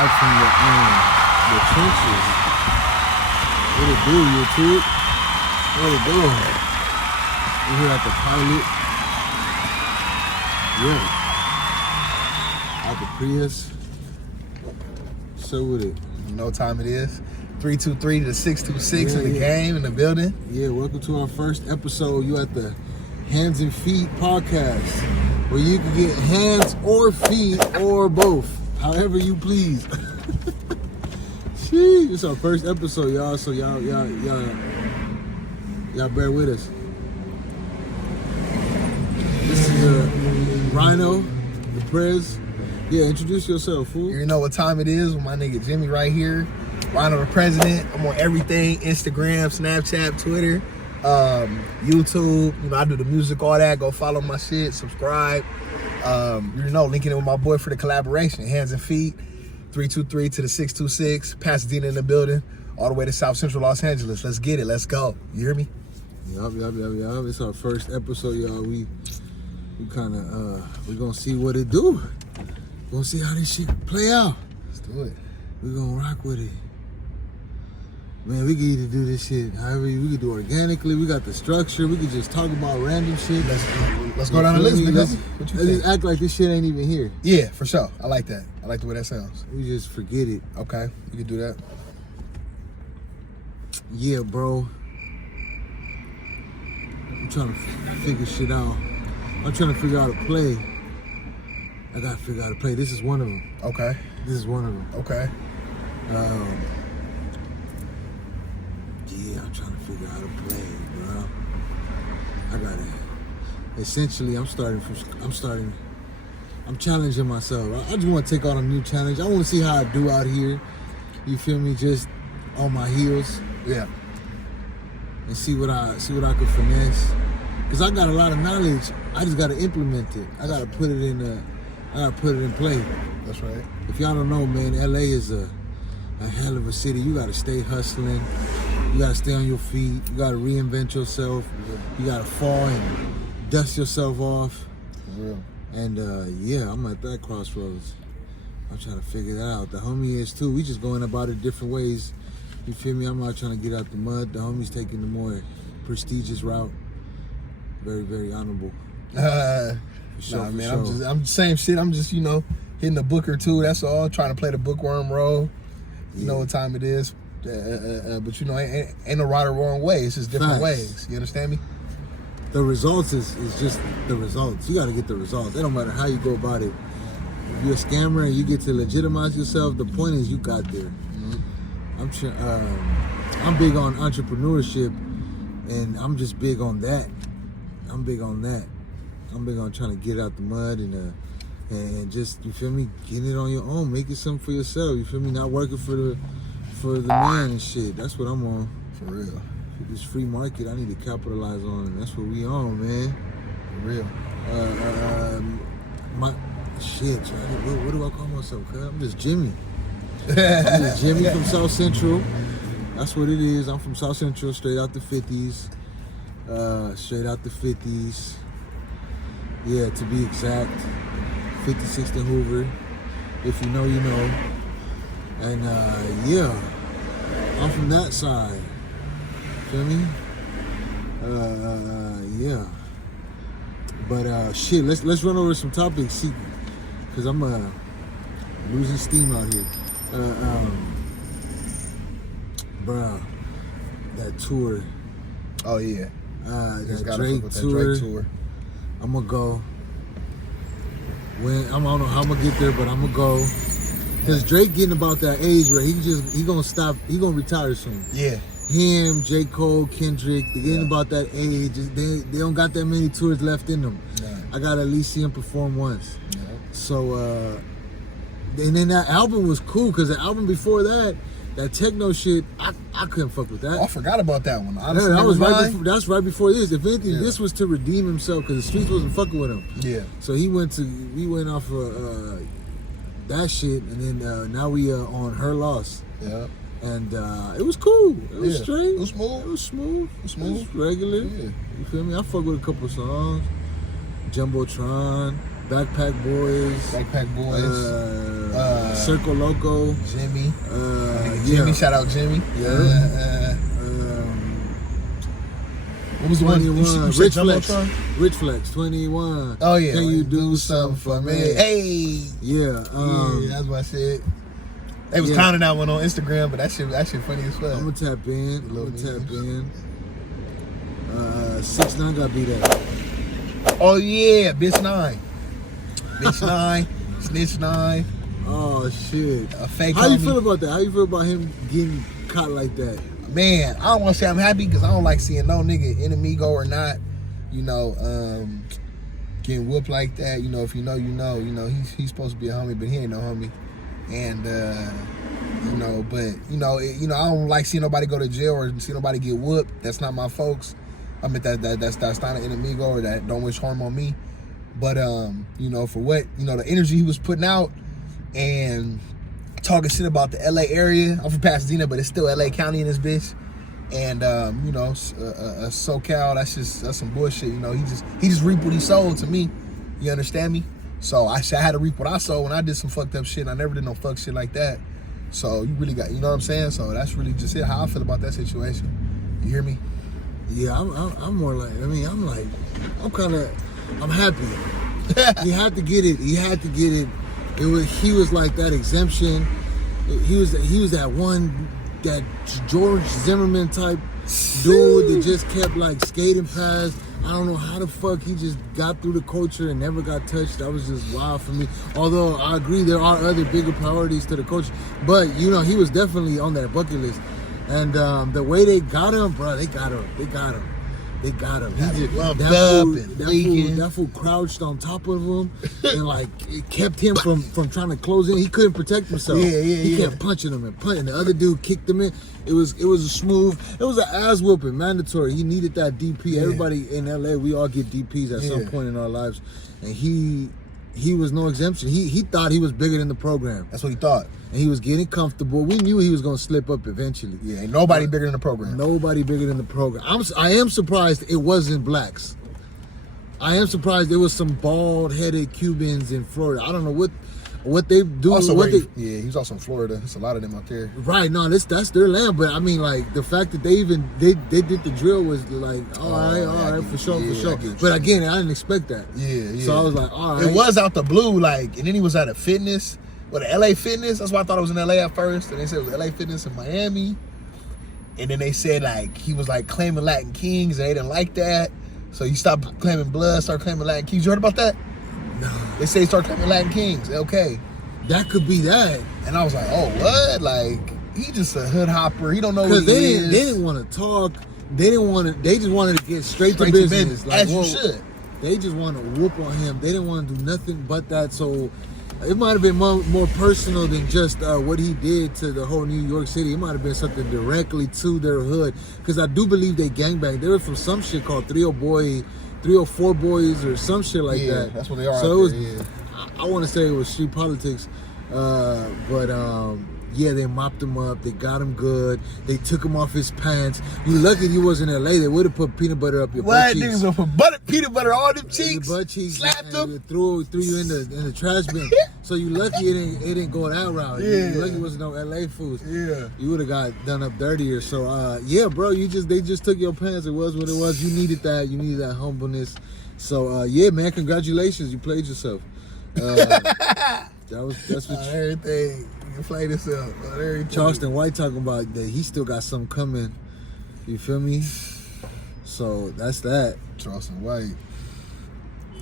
live from the trenches. What it do, YouTube? What it do? We're here at the pilot. Yeah. At the Prius. So with it. You know what time it is? 323 to 626 in the game, in the building. Yeah, welcome to our first episode. You at the Hands and Feet podcast, where you can get hands or feet or both, however you please. Sheesh, it's our first episode, y'all. So y'all bear with us. This is Rhino, the Prez. Yeah, introduce yourself, fool. You know what time it is with my nigga Jimmy right here. Rhino the President. I'm on everything: Instagram, Snapchat, Twitter, YouTube. You know, I do the music, all that. Go follow my shit, subscribe. You know, linking it with my boy for the collaboration. Hands and Feet, 323 to the 626. Pasadena in the building, all the way to South Central Los Angeles. Let's get it. Let's go. You hear me? Yup. It's our first episode, y'all. We kind of we're gonna see what it do. We're gonna see how this shit play out. Let's do it. We're gonna rock with it. Man, we can either do this shit however we can do organically. We got the structure. We can just talk about random shit. Let's go down the list, nigga. What you think? Just act like this shit ain't even here. Yeah, for sure. I like that. I like the way that sounds. We just forget it. Okay, you can do that. Yeah, bro. I'm trying to figure shit out. I'm trying to figure out a play. I gotta figure out a play. This is one of them. Okay. This is one of them. Okay. Yeah, I'm trying to figure out a play, bro. I gotta. Essentially, I'm challenging myself. I just want to take on a new challenge. I want to see how I do out here. You feel me? Just on my heels. Yeah. And see what I can finesse. Cause I got a lot of knowledge. I just gotta implement it. I gotta put it in play. That's right. If y'all don't know, man, LA is a hell of a city. You gotta stay hustling. You gotta stay on your feet. You gotta reinvent yourself. You gotta fall and dust yourself off. For real. And yeah, I'm at that crossroads. I'm trying to figure that out. The homie is too. We just going about it different ways. You feel me? I'm not trying to get out the mud. The homie's taking the more prestigious route. Very, very honorable. Nah, man, I'm same shit. I'm just, you know, hitting the book or two. That's all. Trying to play the bookworm role. You know what time it is. But you know, ain't no right or wrong way. It's just different ways. You understand me? The results is just the results. You got to get the results. It don't matter how you go about it. If you're a scammer and you get to legitimize yourself, the point is you got there. Mm-hmm. I'm big on entrepreneurship, and I'm just big on that. I'm big on trying to get out the mud and just, you feel me, getting it on your own, making something for yourself. You feel me? Not working for the man and shit. That's what I'm on. For real. This free market, I need to capitalize on, and that's what we on, man. For real. My shit. What do I call myself? Cuz I'm just Jimmy. I'm just Jimmy from South Central. That's what it is. I'm from South Central, straight out the 50s. Yeah, to be exact. 56th and Hoover. If you know, you know. And yeah, I'm from that side. Feel me? Yeah. But shit, let's run over some topics, see, cause I'm losing steam out here. Bruh, that tour. Oh yeah. That Drake tour. I'm gonna go. I don't know how I'm gonna get there, but I'm gonna go. Cause Drake getting about that age where he gonna stop. He gonna retire soon. Yeah. Him, J. Cole, Kendrick, they're getting about that age. They don't got that many tours left in them. I gotta at least see him perform once. So, and then that album was cool because the album before that techno shit, I couldn't fuck with that. Oh, I forgot about that one. Honestly, that's right before this. If anything, this was to redeem himself because the streets wasn't fucking with him. Yeah. So we went off of that shit, and then now we on Her Loss. Yeah. And it was cool. It was straight. It was smooth. It was smooth. It was regular. Yeah. You feel me? I fuck with a couple songs. Jumbotron. Backpack Boys. Circle Loco. Jimmy. Yeah. Jimmy, shout out Jimmy. Yeah. What was the one? You Rich Flex. Rich Flex. 21. Oh yeah. Can you do something for me? Hey. Yeah. Yeah, that's what I said. They was clowning that one on Instagram, but that shit funny as fuck. I'm gonna tap in. 6ix9ine gotta be that. Oh yeah, bitch 9. Bitch 9. Snitch 9. Oh shit. A fake. How you feel about that? How you feel about him getting caught like that? Man, I don't want to say I'm happy because I don't like seeing no nigga, enemigo or not, getting whooped like that. You know, if you know, you know. You know, he's supposed to be a homie, but he ain't no homie. And I don't like seeing nobody go to jail or see nobody get whooped. That's not my folks. I mean, that's not an enemigo or that don't wish harm on me. But for what the energy he was putting out and talking shit about the LA area. I'm from Pasadena, but it's still LA County in this bitch. And SoCal, that's some bullshit. He just reaped what he sowed to me. You understand me? So I had to reap what I sowed when I did some fucked up shit. I never did no fuck shit like that. So you really got, you know what I'm saying? So that's really just it. How I feel about that situation. You hear me? Yeah, I'm more like, I'm happy. He had to get it. He was like that exemption. He was that George Zimmerman type dude that just kept like skating past. I don't know how the fuck he just got through the culture and never got touched. That was just wild for me. Although I agree there are other bigger priorities to the culture, but he was definitely on that bucket list. And the way they got him, bro, they got him. He just that fool crouched on top of him and like it kept him from trying to close in. He couldn't protect himself. He kept punching him and punching. The other dude kicked him in. It was an ass whooping, mandatory. He needed that DP. Yeah. Everybody in LA, we all get DPs at some point in our lives, and he was no exemption. He thought he was bigger than the program. That's what he thought. And he was getting comfortable. We knew he was going to slip up eventually. Yeah, ain't nobody bigger than the program. Nobody bigger than the program. I am surprised it wasn't blacks. I am surprised there was some bald-headed Cubans in Florida. I don't know what they do. Also, he was also in Florida. There's a lot of them out there. Right, no, that's their land. But I mean, like the fact that they did the drill was like, all right, for sure. But again, I didn't expect that. Yeah. So I was like, all right. It was out the blue, like, and then he was at a fitness. Well, the LA Fitness, that's why I thought it was in LA at first. And they said it was LA Fitness in Miami. And then they said, like, he was, like, claiming Latin Kings, and they didn't like that. So he stopped claiming blood, started claiming Latin Kings. You heard about that? No. They say he started claiming Latin Kings. Okay. That could be that. And I was like, oh, what? Like, he just a hood hopper. He don't know what he is. They didn't want to talk. They just wanted to get straight to business. Like, as you should. They just want to whoop on him. They didn't want to do nothing but that. So it might have been more personal than just what he did to the whole New York City. It might have been something directly to their hood. Because I do believe they gangbanged. They were from some shit called 304 Boys or some shit like that. Yeah, that's what they are. So it was, I want to say it was street politics. They mopped him up. They got him good. They took him off his pants. You lucky you wasn't in LA. They would have put peanut butter up your butt cheeks. Niggas would put peanut butter on them cheeks. Your butt cheeks. Slapped them. Threw you in the trash bin. So you lucky it didn't go that route. Yeah. You lucky it wasn't no LA foods. Yeah. You would have got done up dirtier. So bro, they just took your pants. It was what it was. You needed that. You needed that humbleness. So man, congratulations. You played yourself. That's what everything. You can play this up. Charleston White talking about that he still got something coming. You feel me? So that's that. Charleston White.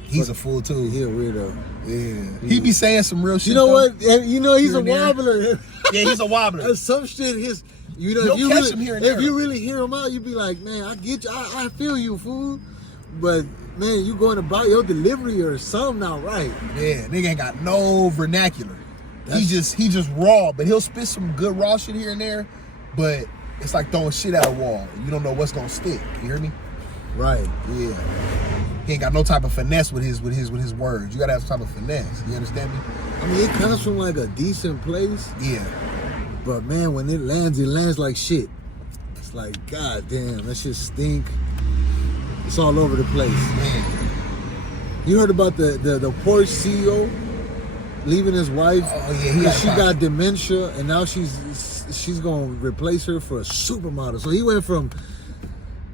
He's a fool too. He a weirdo. Yeah. He be saying some real shit. You know what? You know he's a wobbler. Yeah, he's a wobbler. Some shit if you really hear him out, you be like, man, I get you. I feel you, fool. But man, you going about your delivery or something not right. Yeah, nigga ain't got no vernacular. He just raw, but he'll spit some good raw shit here and there. But it's like throwing shit at a wall. You don't know what's gonna stick. You hear me? Right. Yeah. He ain't got no type of finesse with his words. You gotta have some type of finesse. You understand me? I mean, it comes from like a decent place. Yeah. But man, when it lands like shit. It's like, god damn, that shit stink. It's all over the place. Man. You heard about the Porsche CEO leaving his wife? Oh yeah, because she got dementia, and now she's gonna replace her for a supermodel. So he went from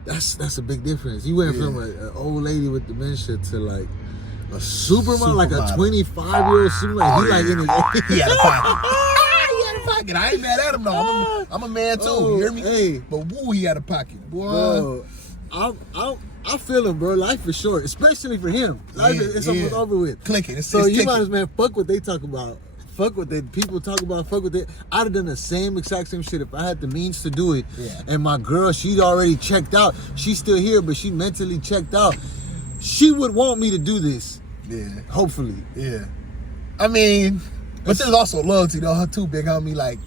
that's a big difference. He went from an old lady with dementia to like a supermodel, like a 25-year-old supermodel. He like in his he had a pocket. He had a pocket. I ain't mad at him though. I'm a man too. You hear me? Hey, but woo, he had a pocket. Boy. Bro, I feel him, bro. Life is short, especially for him. Life is almost over with. Clicking. So you might as well fuck what they talk about. Fuck what people talk about. Fuck what I'd have done the exact same shit if I had the means to do it. Yeah. And my girl, she'd already checked out. She's still here, but she mentally checked out. She would want me to do this. Yeah. Hopefully. Yeah. I mean, but there's also loyalty though. Her too, big homie. Like,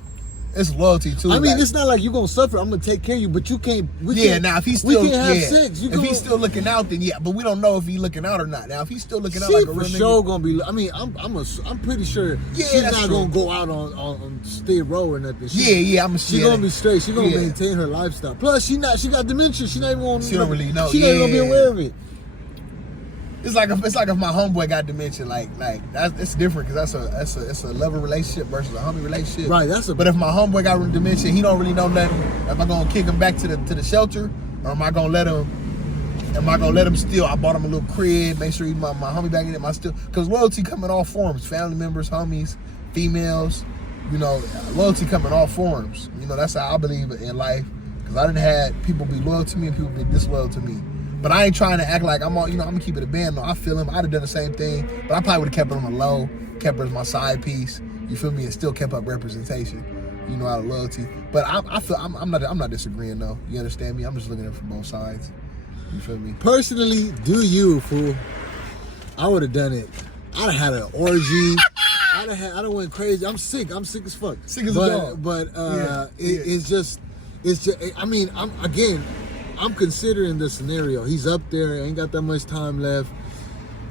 it's loyalty too. I mean, like, it's not like you're gonna suffer. I'm gonna take care of you, but you can't. Now if he's still, we can't have sex. If he's still looking out, then yeah. But we don't know if he's looking out or not. Now if he's still looking out she like a real for nigga, sure gonna be. I mean, I'm pretty sure she's not gonna go out on Skid Row or nothing. She's gonna be straight. She's gonna maintain her lifestyle. Plus, she got dementia. She not even gonna. She don't really know. She not even gonna be aware of it. It's like if my homeboy got dementia, like it's different because it's a lover relationship versus a homie relationship. Right. But if my homeboy got dementia, he don't really know nothing. Am I gonna kick him back to the shelter, or am I gonna let him still? I bought him a little crib, make sure he's my homie back in it. Because loyalty come in all forms: family members, homies, females. You know, loyalty come in all forms. You know, that's how I believe in life. Because I done had people be loyal to me and people be disloyal to me. But I ain't trying to act like I'm gonna keep it a band. No, I feel him. I'd have done the same thing, but I probably would have kept it on the low, kept it as my side piece. You feel me? And still kept up representation. You know, out of loyalty. But I'm not disagreeing though. You understand me? I'm just looking at it from both sides. You feel me? Personally, do you, fool? I would have done it. I'd have had an orgy. I done went crazy. I'm sick as fuck. Sick as a dog. But it's just. I mean, I'm considering the scenario. He's up there, ain't got that much time left.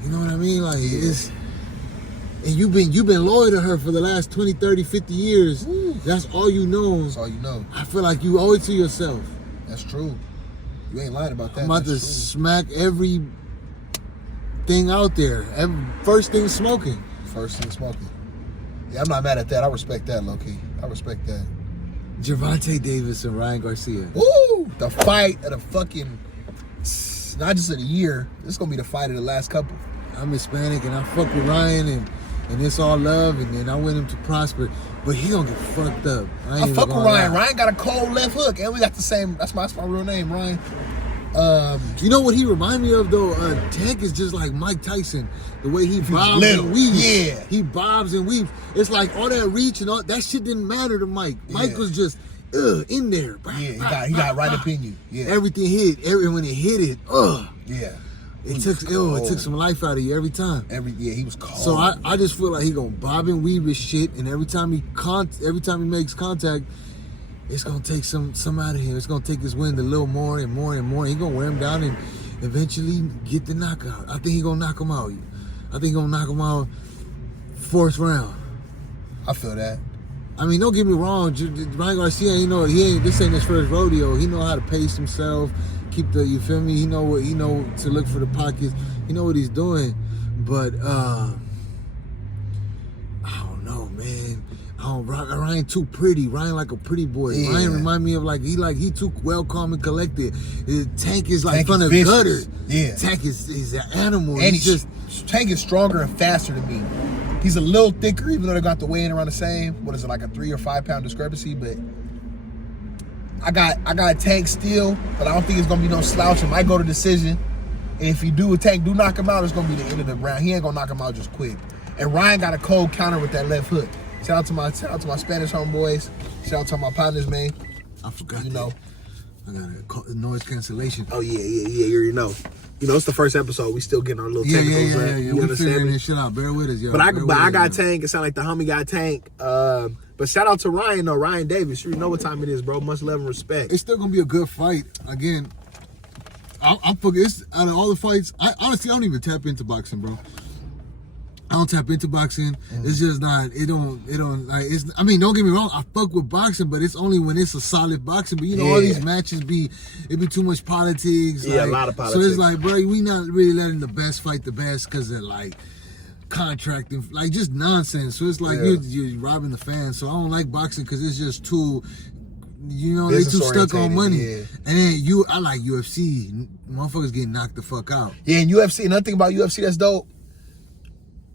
You know what I mean? Like it's, and you've been loyal to her for the last 20, 30, 50 years. Ooh. That's all you know. That's all you know. I feel like you owe it to yourself. That's true. You ain't lying about that. I'm about to smack every thing out there. First thing smoking. Yeah, I'm not mad at that. I respect that, low-key. I respect that. Gervonta Davis and Ryan Garcia. Ooh, the fight of the fucking, not just of the year. This is gonna be the fight of the last couple. I'm Hispanic and I fuck with Ryan and it's all love and then I want him to prosper, but he gonna get fucked up. I fuck with Ryan. Ryan got a cold left hook and we got the same. That's my real name, Ryan. You know what he remind me of though? Tank is just like Mike Tyson. The way he bobs and weaves. Yeah. He bobs and weaves. It's like all that reach and all that shit didn't matter to Mike. Mike was just in there. Yeah, he got right up in you. Yeah. Everything hit. When it hit it, yeah. It took some life out of you every time. He was cold. So I just feel like he gonna bob and weave his shit, and every time he makes contact, it's gonna take some out of him. It's gonna take his wind a little more and more and more. He gonna wear him down and eventually get the knockout. I think he gonna knock him out. I think he gonna knock him out 4th round. I feel that. I mean, don't get me wrong. Ryan Garcia, this ain't his first rodeo. He know how to pace himself, you feel me? He know to look for the pockets. He know what he's doing. But I don't know, man. Ryan too pretty. Ryan like a pretty boy. Yeah. Ryan remind me of he too well calm and collected. Tank is like from the gutter. Yeah. Tank is an animal. And Tank is stronger and faster than me. He's a little thicker, even though they got the weigh in around the same. What is it, like a 3 or 5 pound discrepancy? But I got Tank still, but I don't think it's gonna be no slouch. It might go to decision. And if Tank do knock him out, it's gonna be the end of the round. He ain't gonna knock him out just quick. And Ryan got a cold counter with that left hook. Shout out to my Spanish homeboys. Shout out to my partners, man. I forgot. I got a noise cancellation. Oh yeah. You already know. It's the first episode. We still getting our little technicals. Yeah. You understand me? This shit out. Bear with us, yo. But I got Tank. It sound like the homie got Tank. But shout out to Ryan though. Ryan Davis. You know what time it is, bro. Much love and respect. It's still gonna be a good fight. Again, I'm focused. Out of all the fights, I honestly don't even tap into boxing, bro. I don't tap into boxing. It's just not. It don't like. It's. I mean, don't get me wrong. I fuck with boxing, but it's only when it's a solid boxing. But you know, all these matches be too much politics. Yeah, like, a lot of politics. So it's like, bro, we not really letting the best fight the best because of like contracting, like just nonsense. So it's like you're robbing the fans. So I don't like boxing because it's just too. You know, they too stuck on money. Yeah. And then I like UFC. Motherfuckers getting knocked the fuck out. Yeah, and UFC. Another thing about UFC that's dope.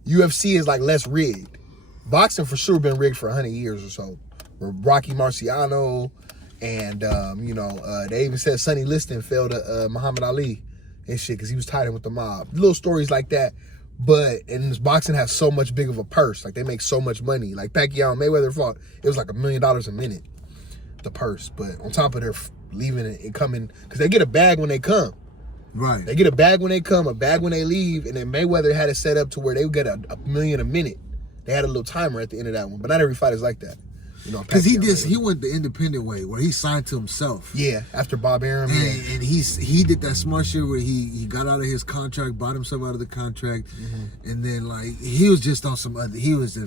UFC is like less rigged. Boxing for sure been rigged for 100 years or so. Where Rocky Marciano and they even said Sonny Liston fell to Muhammad Ali and shit because he was tied in with the mob. Little stories like that. But and boxing has so much big of a purse. Like they make so much money. Like Pacquiao and Mayweather fought, it was like $1 million a minute, the purse. But on top of their leaving and coming, because they get a bag when they come. Right. They get a bag when they come, a bag when they leave, and then Mayweather had it set up to where they would get a million a minute. They had a little timer at the end of that one, but not every fight is like that. You know, because he went the independent way where he signed to himself. Yeah, after Bob Arum. And he did that smart shit where he got out of his contract, bought himself out of the contract, and then like he was just on some other. He was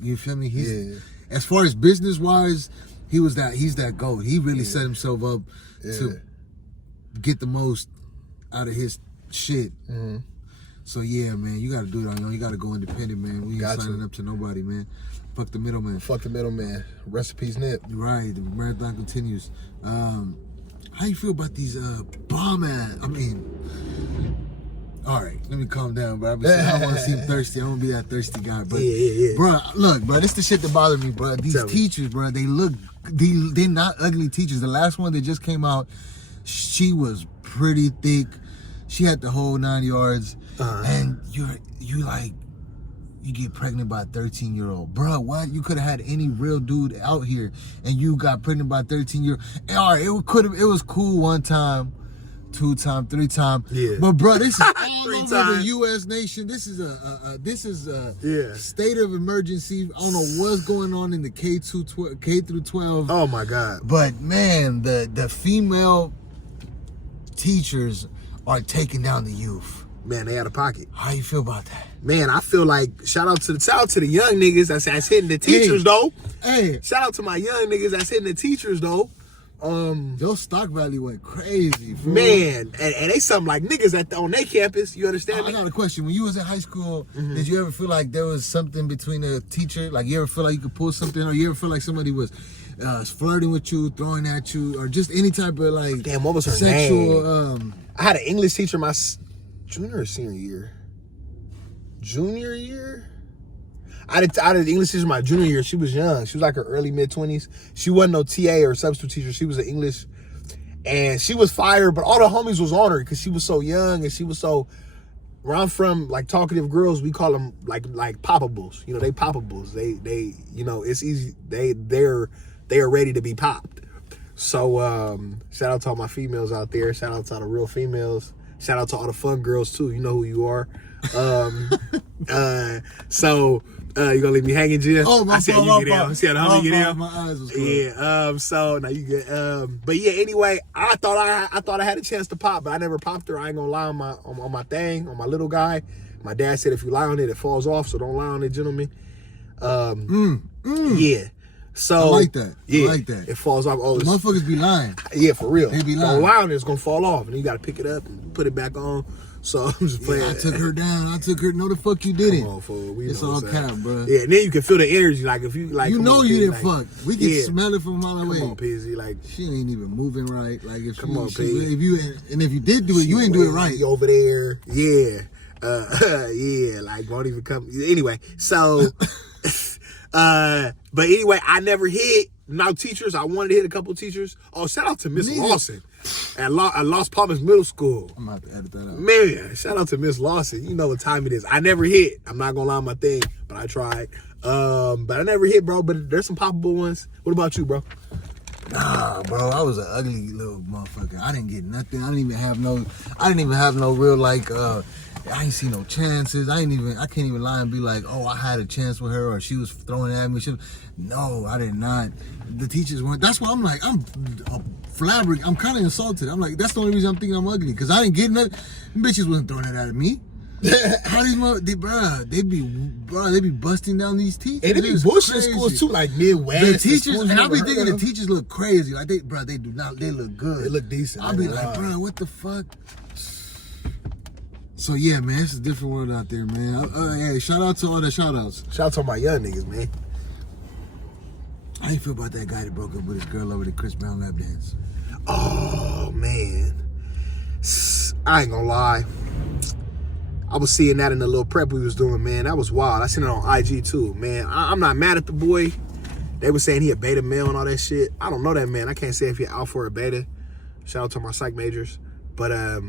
you feel me? As far as business wise, he's that GOAT. He really set himself up to get the most out of his shit. So yeah, man, you gotta do it on your own. You gotta go independent, man. We ain't signing up to nobody, man. Fuck the middleman. Fuck the middleman. Rest in peace, Nip. Right, the marathon continues. How you feel about these bomb ass? I mean, all right, let me calm down, bro. I don't want to seem thirsty. I don't want to be that thirsty guy, but bro, look, bro, this the shit that bothered me, bro. These teachers, bro, they're not ugly teachers. The last one that just came out, she was pretty thick. She had the whole 9 yards, and you get pregnant by a 13-year-old. Bro, what? You could have had any real dude out here, and you got pregnant by a 13-year-old. All right, it was cool 1 time, 2 time, 3 time. Yeah. But bro, this is all over the U.S. nation. This is a state of emergency. I don't know what's going on in the K through 12. Oh my God. But man, the female teachers are taking down the youth. Man, they out of pocket. How you feel about that? Man, I feel like shout out to the young niggas that's hitting the teachers though. Hey, shout out to my young niggas that's hitting the teachers though. Your stock value went crazy, bro. Man, and they something like niggas on their campus. You understand me? I got a question. When you was in high school, did you ever feel like there was something between a teacher? Like you ever feel like you could pull something, or you ever feel like somebody was flirting with you, throwing at you, or just any type of like damn, what was her sexual? Name? I had an English teacher my junior or senior year. Junior year. I did an English teacher my junior year. She was young. She was like her early mid-20s. She wasn't no TA or substitute teacher. She was an English, and she was fire. But all the homies was on her because she was so young and she was so. Where I'm from, like talkative girls, we call them like poppables. You know, they poppables. They you know, it's easy. They are ready to be popped. So shout out to all my females out there. Shout out to all the real females. Shout out to all the fun girls too. You know who you are. So you gonna leave me hanging, Jim? Oh, my I said fault, you get out. I said the homie get out. My eyes was closed. Yeah. So now you get. But yeah. Anyway, I thought I had a chance to pop, but I never popped her. I ain't gonna lie on my thing, on my little guy. My dad said if you lie on it, it falls off. So don't lie on it, gentlemen. Yeah. So I like that. Yeah, I like that. It falls off. Oh, motherfuckers be lying. Yeah, for real. They be lying. Don't lie on it, it's gonna fall off, and then you gotta pick it up and put it back on. So I'm just playing. I took her down. No, the fuck you didn't. Come on, fool. It's all cap, bro. Yeah, and then you can feel the energy. Like if you like, you know on, you Pizzy, didn't like, fuck. We can smell it from a mile away. Come on, Pizzy. Like she ain't even moving right. Like if come on, if you did do it, you ain't do it right. Over there, yeah, yeah. Like won't even come. Anyway, so, but anyway, I never hit. Now teachers, I wanted to hit a couple teachers. Oh, shout out to Miss Lawson at Las Palmas Middle School. I'm gonna have to edit that out. Man, shout out to Miss Lawson. You know what time it is. I never hit. I'm not gonna lie on my thing, but I tried. But I never hit, bro. But there's some poppable ones. What about you, bro? Nah, bro. I was an ugly little motherfucker. I didn't get nothing. I didn't even have no real like. I ain't see no chances. I can't even lie and be like, oh, I had a chance with her or she was throwing at me. No, I did not. The teachers weren't. That's why I'm like, I'm flabbergasted. I'm kind of insulted. I'm like, that's the only reason I'm thinking I'm ugly because I didn't get nothing. Bitches wasn't throwing it at me. How these they be busting down these teachers. And they be bullshit schools too, like Midwest. The teachers, and I be thinking the teachers look crazy. Like they look good. They look decent. I'll be like, bro, what the fuck? So yeah, man, it's a different world out there, man. Hey, shout out to all the shout outs. Shout out to my young niggas, man. How you feel about that guy that broke up with his girl over the Chris Brown lap dance? Oh man, I ain't gonna lie. I was seeing that in the little prep we was doing, man. That was wild. I seen it on IG too, man. I'm not mad at the boy. They were saying he a beta male and all that shit. I don't know that man. I can't say if he alpha or a beta. Shout out to my psych majors. But I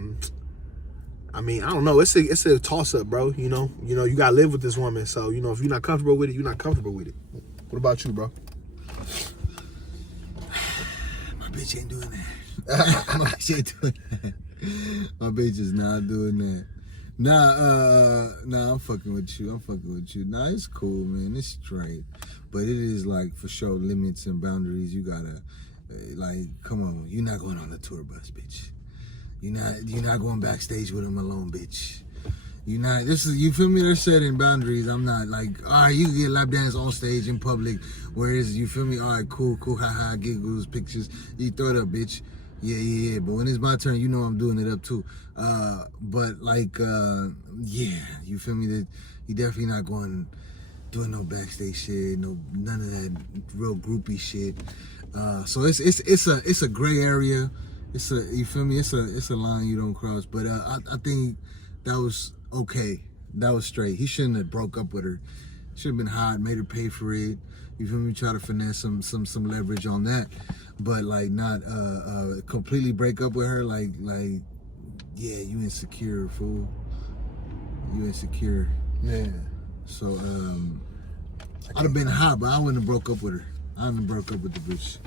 mean, I don't know. It's a toss up, bro. You know, you gotta live with this woman. So, if you're not comfortable with it, you're not comfortable with it. What about you, bro? My bitch ain't doing that. My bitch ain't doing that. My bitch is not doing that. Nah, I'm fucking with you. Nah, it's cool, man. It's straight. But it is like, for sure, limits and boundaries. You gotta, like, come on. You're not going on the tour bus, bitch. You're not going backstage with him alone, bitch. You feel me? They're setting boundaries. I'm not like, all right, you can get lap dance on stage in public. Whereas, you feel me? All right, cool, haha, giggles, pictures. You throw it up, bitch. Yeah. But when it's my turn, you know I'm doing it up too. But like, yeah, you feel me? That you definitely not doing no backstage shit, none of that real groupie shit. So it's a gray area. You feel me? It's a line you don't cross. But I think that was okay. That was straight. He shouldn't have broke up with her. Should have been hot, made her pay for it. You feel me? Try to finesse some leverage on that, but like not completely break up with her. Like yeah, you insecure, fool. You insecure. Yeah. So I'd have been hot, but I wouldn't have broke up with her. I wouldn't have broke up with the bitch.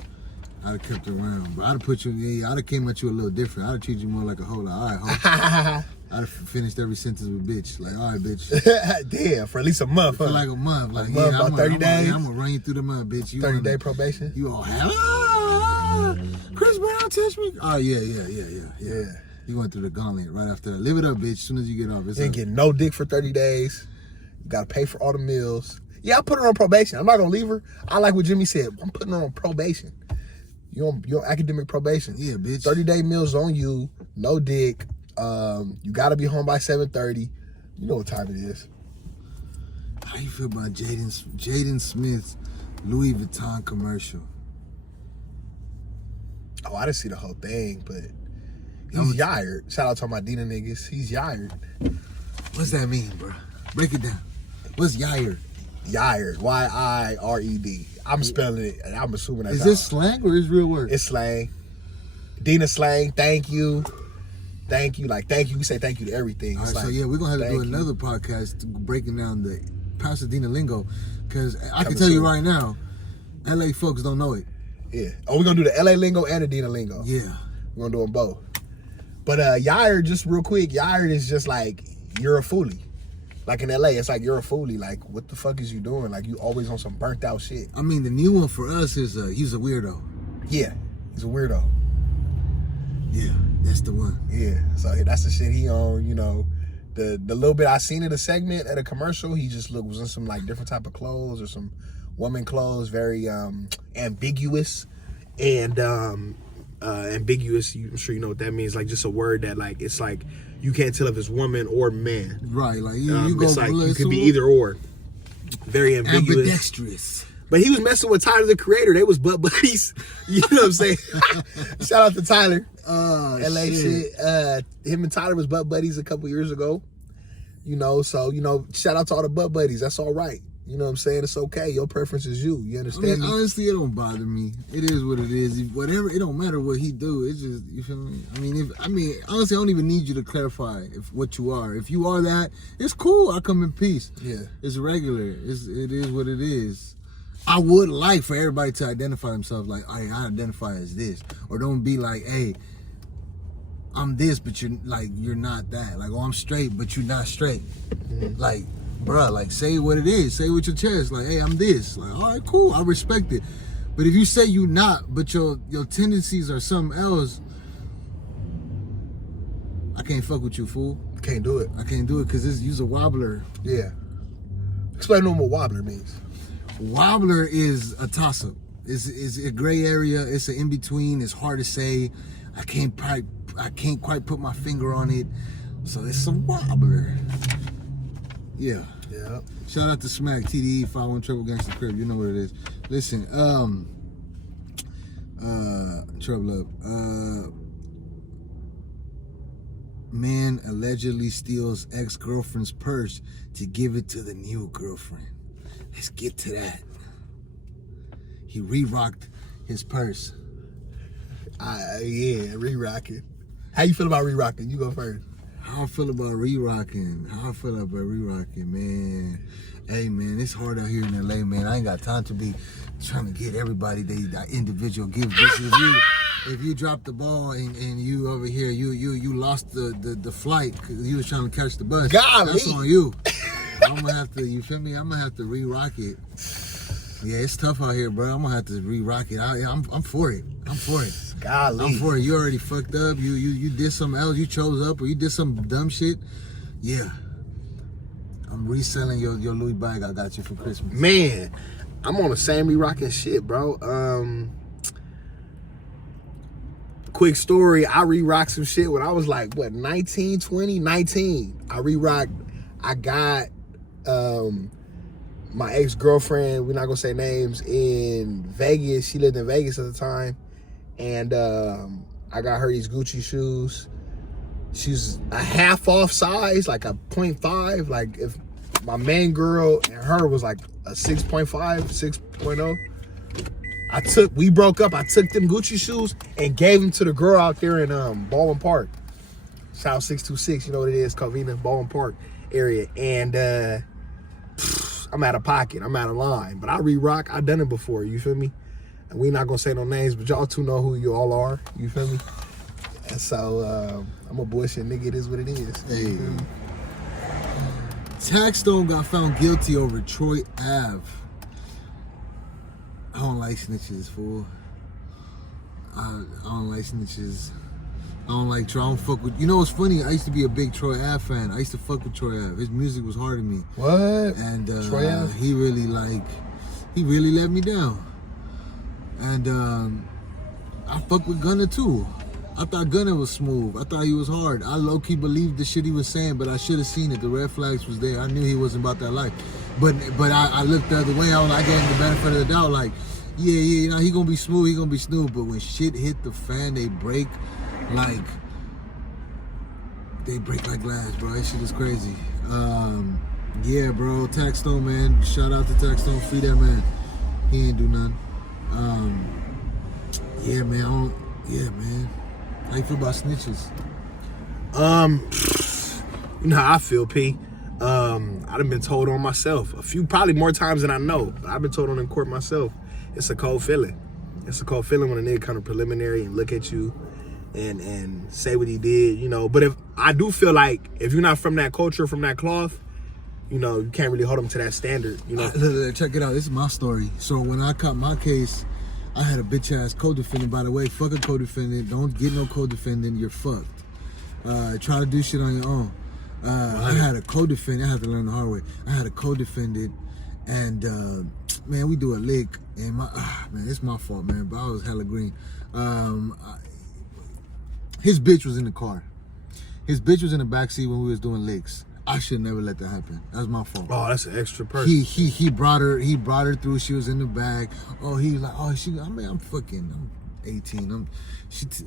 I'd have kept her around, but I'd have put you. Yeah, I'd have came at you a little different. I'd have treated you more like a hoe. Like, all right, hoe. I'd have finished every sentence with bitch. Like, all right, bitch. Damn, for at least a month. For like a month. Like, about 30 days. I'm gonna run you through the month, bitch. 30-day probation. You all have Chris Brown touch me. Oh yeah. You went through the gauntlet right after that. Live it up, bitch. As soon as you get off, You ain't getting no dick for 30 days. You gotta pay for all the meals. Yeah, I put her on probation. I'm not gonna leave her. I like what Jimmy said. I'm putting her on probation. You on academic probation. Yeah, bitch. 30-day meals on you. No dick. You gotta be home by 7:30. You know what time it is. How you feel about Jaden Smith's Louis Vuitton commercial? Oh, I didn't see the whole thing, but he's yired. Shout out to my Dina niggas. He's yired. What's that mean, bro? Break it down. What's yired? Yired. Y-I-R-E-D. I'm spelling it, and I'm assuming that's Is this slang or is real word? It's slang. Dina slang. Thank you. Thank you. Like, thank you. We say thank you to everything. All right, so yeah, we're going to have to do another podcast breaking down the Pasadena lingo, because I can tell you right now, LA folks don't know it. Yeah. Oh, we're going to do the LA lingo and the Dina lingo. Yeah. We're going to do them both. But yired, just real quick, yired is just like, you're a foolie. Like in LA, it's like, you're a foolie. Like, what the fuck is you doing? Like, you always on some burnt out shit. I mean, the new one for us is he's a weirdo. Yeah. He's a weirdo. Yeah, that's the one. Yeah, so that's the shit he on, The little bit I seen in the segment at a commercial, he just was in some like different type of clothes or some woman clothes, very ambiguous. And ambiguous, I'm sure you know what that means, like just a word that like, it's like, you can't tell if it's woman or man. Right, like you go, it's like, you could be either or. Very ambiguous. Ambidextrous. But he was messing with Tyler, the Creator. They was butt buddies. You know what I'm saying? Shout out to Tyler. Oh, LA shit. Him and Tyler was butt buddies a couple years ago. So, shout out to all the butt buddies. That's all right. You know what I'm saying? It's okay. Your preference is you. You understand me? Honestly, it don't bother me. It is what it is. Whatever, it don't matter what he do. It's just, you feel me? Honestly, I don't even need you to clarify what you are. If you are that, it's cool. I come in peace. Yeah. It's regular. It is what it is. I would like for everybody to identify themselves like, I identify as this. Or don't be like, hey, I'm this, but you're not that. Like, oh, I'm straight, but you're not straight. Mm-hmm. Like, bruh, like, say what it is. Say it with your chest. Like, hey, I'm this. Like, all right, cool. I respect it. But if you say you not, but your tendencies are something else, I can't fuck with you, fool. Can't do it. I can't do it because it's use a wobbler. Yeah. Explain to them what wobbler means. Wobbler is a toss-up. It's a gray area. It's an in-between. It's hard to say. I can't quite put my finger on it. So it's a wobbler. Yeah. Yeah. Shout out to Smack TDE 51 Trouble Gangsta Crib. You know what it is. Listen, Trouble Up. Man allegedly steals ex-girlfriend's purse to give it to the new girlfriend. Let's get to that. He re-rocked his purse. Yeah, re-rocking. How you feel about re-rocking? You go first. How I feel about re-rocking? Man? Hey, man, it's hard out here in LA, man. I ain't got time to be trying to get everybody that individual gifts. If you drop the ball and you over here, you lost the flight because you was trying to catch the bus. Golly. That's on you. I'm gonna have to, you feel me? I'm gonna have to re-rock it. Yeah, it's tough out here, bro. I'm gonna have to re-rock it. I'm for it. Golly. I'm for it. You already fucked up. You did something else. You chose up or you did some dumb shit. Yeah. I'm reselling your Louis bag I got you for Christmas. Man, I'm on the same re-rocking shit, bro. Quick story, I re-rocked some shit when I was like, what, 19. I re-rocked, I got my ex-girlfriend, we're not gonna say names, in Vegas. She lived in Vegas at the time. And I got her these Gucci shoes. She's a half off size, like a 0.5. Like if my main girl and her was like a 6.5, 6.0. We broke up. I took them Gucci shoes and gave them to the girl out there in Baldwin Park. South 626, you know what it is, Covina, Baldwin Park area. And I'm out of pocket. I'm out of line. But I re-rock. I done it before, you feel me? And we not gonna say no names, but y'all two know who you all are, you feel me? And so I'm a bullshit nigga. It is what it is. Hey. Taxstone got found guilty over Troy Ave. I don't like snitches, fool. I don't like snitches. I don't fuck with. You know what's funny? I used to be a big Troy Ave fan. I used to fuck with Troy Ave. His music was hard to me. What? And Troy Ave? he really let me down. And I fuck with Gunna too. I thought Gunna was smooth. I thought he was hard. I low-key believed the shit he was saying, but I should have seen it. The red flags was there. I knew he wasn't about that life. But I looked the other way. I gave him the benefit of the doubt. Like, yeah, you know, he gonna be smooth. But when shit hit the fan, they break like glass, bro. That shit is crazy. Yeah, bro. Taxstone, man. Shout out to Taxstone. Free that man. He ain't do nothing. Yeah, man. Man. How you feel about snitches? You know how I feel, P. I done been told on myself probably more times than I know, but I've been told on in court myself. It's a cold feeling. It's a cold feeling when a nigga kind of preliminary and look at you and say what he did, you know. But if I do feel like if you're not from that culture, from that cloth, you know, you can't really hold them to that standard, you know. Check it out. This is my story. So when I caught my case, I had a bitch ass co-defendant. By the way, fuck a co-defendant. Don't get no co-defendant. You're fucked. Try to do shit on your own. I had a co-defendant. I had to learn the hard way. I had a co-defendant, and man, we do a lick, and man, it's my fault, man. But I was hella green. His bitch was in the car. His bitch was in the backseat when we was doing licks. I should never let that happen. That was my fault. Oh, that's an extra person. He brought her through. She was in the bag. Oh, he was like, oh, I'm 18.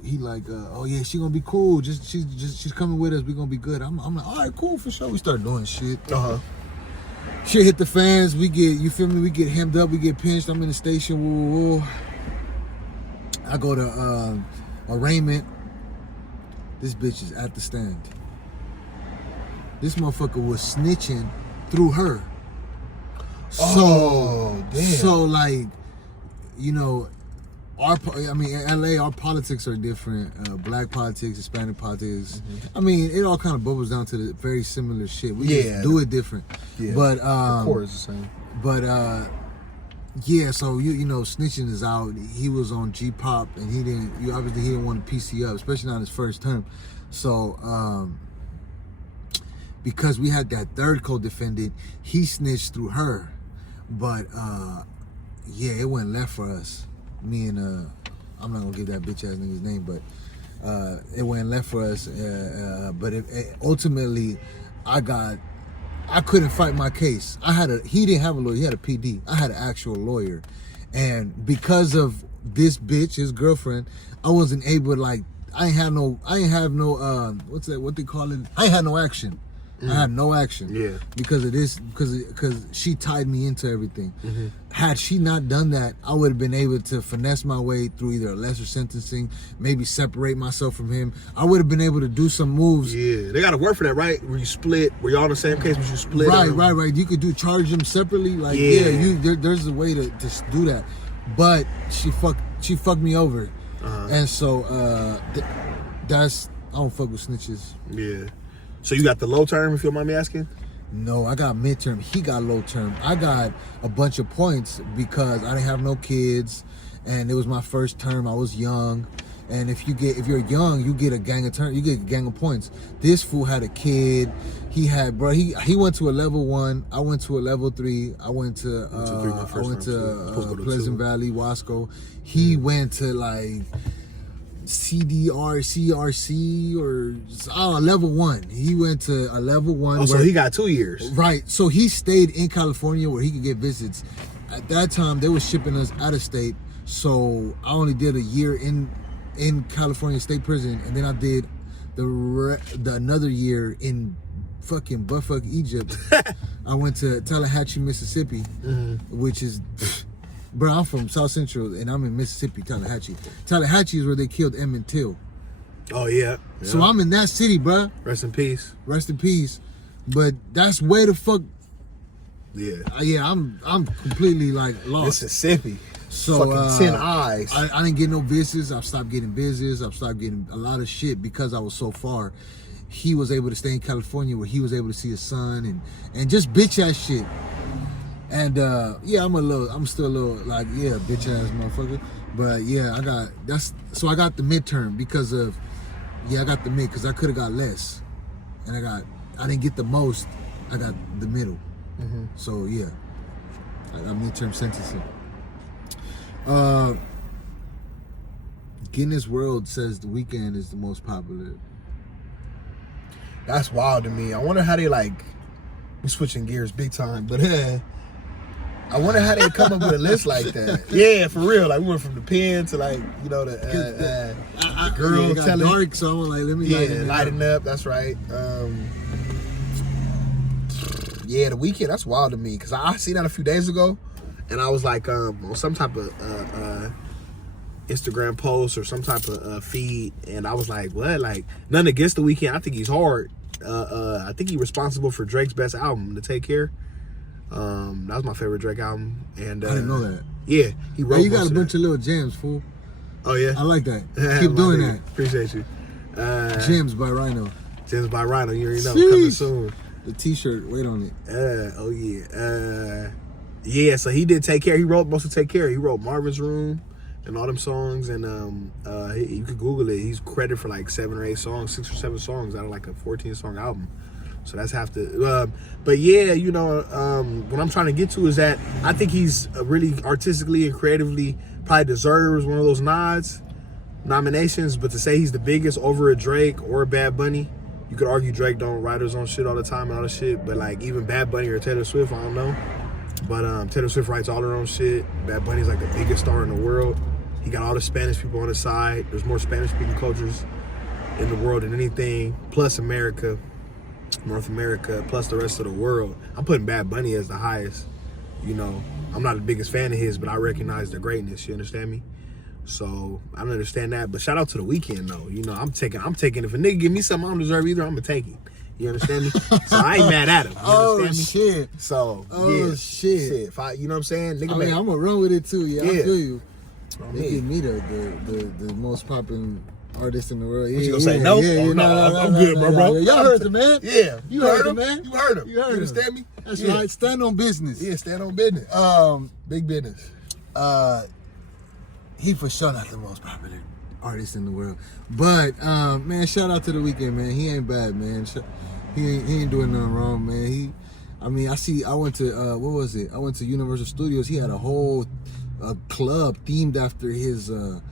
He like, oh yeah, she gonna be cool. She's coming with us. We gonna be good. I'm like, all right, cool for sure. We start doing shit. Shit hit the fans. We get, you feel me? We get hemmed up. We get pinched. I'm in the station. Woo. I go to arraignment. This bitch is at the stand. This motherfucker was snitching through her. So like, you know, LA, our politics are different. Black politics, Hispanic politics. I mean, it all kind of bubbles down to the very similar shit. We just do it different. Yeah. But of course, the same. But yeah. So you know, snitching is out. He was on G-pop, and he didn't want to PC up, especially not his first term. So because we had that third co-defendant, he snitched through her. But yeah, it went left for us. Me and I'm not gonna give that bitch ass nigga's name, but it went left for us. But ultimately, I couldn't fight my case. He didn't have a lawyer. He had a PD. I had an actual lawyer, and because of this bitch, his girlfriend, I wasn't able to, like, I ain't have no what's that? What they call it? I ain't had no action. I had no action. Yeah. Because of this, because she tied me into everything. Mm-hmm. Had she not done that, I would have been able to finesse my way through either a lesser sentencing, maybe separate myself from him. I would have been able to do some moves. Yeah, they got to work for that, right? Where you split, where y'all on the same case, but you split. Right. You could charge them separately. Like, there's a way to do that. But she fucked me over. And so that's, I don't fuck with snitches. Yeah. So you got the low term, if you don't mind me asking? No, I got midterm. He got low term. I got a bunch of points because I didn't have no kids, and it was my first term. I was young, and if you're young, you get a gang of term. You get a gang of points. This fool had a kid. He went to a level 1. I went to a level 3. I went to Pleasant Valley, Wasco. He went to like CRC or level 1. He went to a level 1. Oh, so he got 2 years. Right. So he stayed in California where he could get visits. At that time, they were shipping us out of state. So I only did a year in California State Prison, and then I did another year in fucking buttfuck Egypt. I went to Tallahatchie, Mississippi, which is. Bro, I'm from South Central, and I'm in Mississippi, Tallahatchie. Tallahatchie is where they killed Emmett Till. Oh, yeah. So I'm in that city, bro. Rest in peace. Rest in peace. But that's way the fuck. Yeah. I'm completely, like, lost. Mississippi. So, fucking 10 eyes. I didn't get no visits. I stopped getting visits. I stopped getting a lot of shit because I was so far. He was able to stay in California where he was able to see his son and just bitch ass shit. And I'm still a little like, yeah, bitch ass motherfucker. But yeah, I got the midterm because of, I got the mid because I could have got less. And I didn't get the most, I got the middle. So yeah, I got midterm sentencing. Guinness World says The Weeknd is the most popular. That's wild to me. I wonder how they, like, we're switching gears big time, but I wonder how they come up with a list like that. Yeah, for real. Like, we went from the pen to, like, you know, the girl telling. Dark, so I'm like, let me lighten up. That's right. Yeah, The Weeknd. That's wild to me because I seen that a few days ago, and I was like, on some type of Instagram post or some type of feed, and I was like, what? Like, nothing against The Weeknd. I think he's hard. I think he's responsible for Drake's best album, To Take Care. That was my favorite Drake album, and I didn't know that. Yeah, he wrote. You got a bunch of little gems, fool. Oh yeah, I like that. Keep doing that. Appreciate you. Gems by Rhino. Gems by Rhino. You already know. Sheesh. Coming soon. The T-shirt. Wait on it. Oh yeah. Yeah. So he did Take Care. He wrote most of Take Care. He wrote Marvin's Room and all them songs, and you could Google it. He's credited for like 7 or 8 songs, 6 or 7 songs out of like a 14-song album. So that's half the, but yeah, you know, what I'm trying to get to is that I think he's really artistically and creatively probably deserves one of those nominations, but to say he's the biggest over a Drake or a Bad Bunny, you could argue Drake don't write his own shit all the time and all the shit, but like even Bad Bunny or Taylor Swift, I don't know. But Taylor Swift writes all her own shit. Bad Bunny's like the biggest star in the world. He got all the Spanish people on his side. There's more Spanish-speaking cultures in the world than anything, plus America. North America, plus the rest of the world. I'm putting Bad Bunny as the highest. You know, I'm not the biggest fan of his, but I recognize the greatness. You understand me? So I don't understand that. But shout out to The Weeknd though. You know, I'm taking. If a nigga give me something I don't deserve either, I'm gonna take it. You understand me? So I ain't mad at him. You understand me? Shit. So yeah, shit. If I, you know what I'm saying? Nigga, I'm gonna run with it too. Yeah, I feel you. They give me the most popping artist in the world. What you gonna say? No? No, I'm good, bro. Y'all heard the man? Yeah. You heard him, man? You heard him. You understand me? That's right. Stand on business. Yeah, stand on business. Big business. He for sure not the most popular artist in the world. But man, shout out to The Weeknd, man. He ain't bad, man. He ain't doing nothing wrong, man. I went to what was it? I went to Universal Studios. He had a whole club themed after him.